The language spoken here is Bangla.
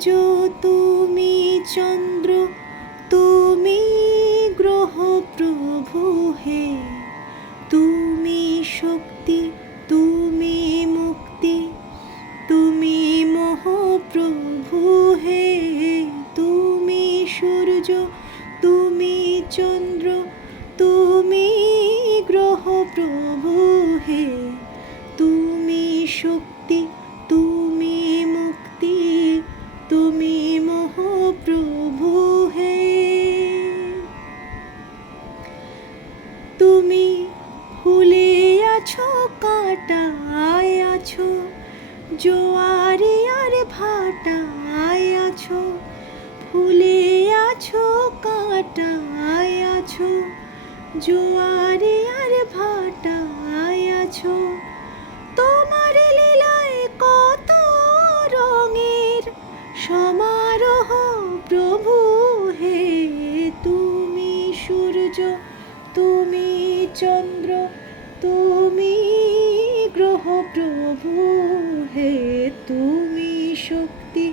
সূর্য, তুমি চন্দ্র, তুমি গ্রহ প্রভু হে। তুমি শক্তি, তুমি মুক্তি, তুমি মহাপ্রভু হে। তুমি সূর্য, তুমি চন্দ্র, তুমি গ্রহ প্রভু হে। তুমি শক্তি, তুমি মুক্তি, তুমি মহাপ্রভু হে। তুমি ফুলে আছো, কাঁটায় আছো, জোয়ারে আর ভাটায় আছো। ফুলে আছো, কাঁটায় আছো, জোয়ারে আর ভাটায় আছো। তোমার লীলায় কত রঙের সমারোহ প্রভু হে। তুমি সূর্য, তুমি চন্দ্র, তুমি গ্রহ প্রভু হে। তুমি শক্তি,